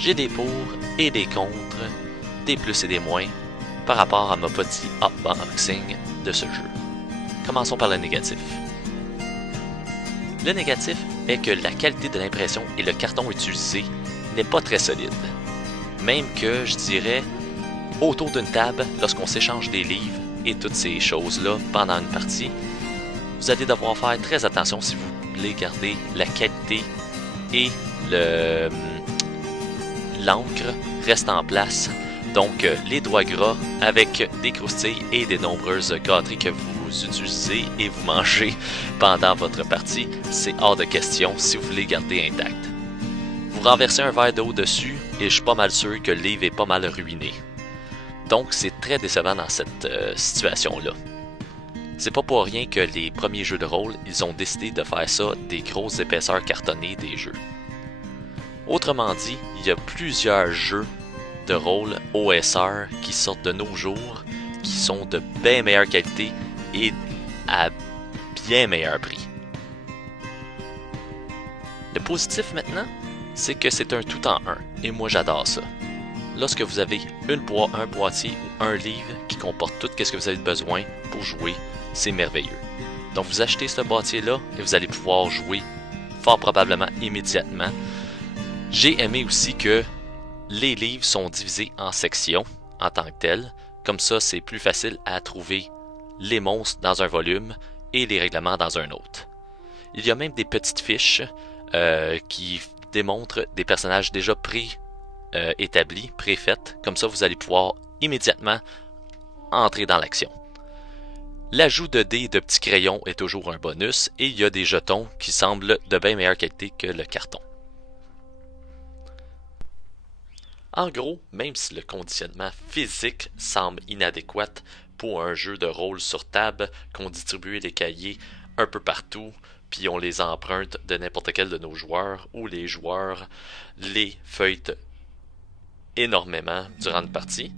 J'ai des pour et des contre, des plus et des moins, par rapport à mon petit unboxing de ce jeu. Commençons par le négatif. Le négatif est que la qualité de l'impression et le carton utilisé n'est pas très solide. Même que, je dirais, autour d'une table, lorsqu'on s'échange des livres et toutes ces choses-là pendant une partie, vous allez devoir faire très attention si vous voulez garder la qualité et l'encre reste en place. Donc, les doigts gras avec des croustilles et des nombreuses gâteries que vous utilisez et vous mangez pendant votre partie, c'est hors de question si vous voulez garder intact. Vous renversez un verre d'eau dessus et je suis pas mal sûr que le livre est pas mal ruiné. Donc, c'est très décevant dans cette situation-là. C'est pas pour rien que les premiers jeux de rôle, ils ont décidé de faire ça des grosses épaisseurs cartonnées des jeux. Autrement dit, il y a plusieurs jeux de rôle OSR qui sortent de nos jours, qui sont de bien meilleure qualité et à bien meilleur prix. Le positif maintenant, c'est que c'est un tout en un, et moi j'adore ça. Lorsque vous avez un boîtier ou un livre qui comporte tout ce que vous avez besoin pour jouer, c'est merveilleux. Donc vous achetez ce boîtier-là et vous allez pouvoir jouer fort probablement immédiatement. J'ai aimé aussi que les livres sont divisés en sections en tant que telles. Comme ça, c'est plus facile à trouver les monstres dans un volume et les règlements dans un autre. Il y a même des petites fiches qui démontrent des personnages déjà établis, préfaites. Comme ça, vous allez pouvoir immédiatement entrer dans l'action. L'ajout de dés et de petits crayons est toujours un bonus et il y a des jetons qui semblent de bien meilleure qualité que le carton. En gros, même si le conditionnement physique semble inadéquat pour un jeu de rôle sur table, qu'on distribue les cahiers un peu partout, puis on les emprunte de n'importe quel de nos joueurs, ou les joueurs les feuilletent énormément durant une partie,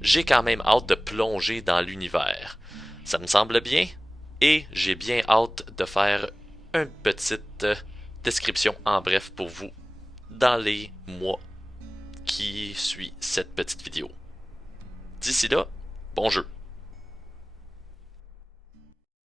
j'ai quand même hâte de plonger dans l'univers. Ça me semble bien, et j'ai bien hâte de faire une petite description en bref pour vous dans les mois qui suit cette petite vidéo. D'ici là, bon jeu!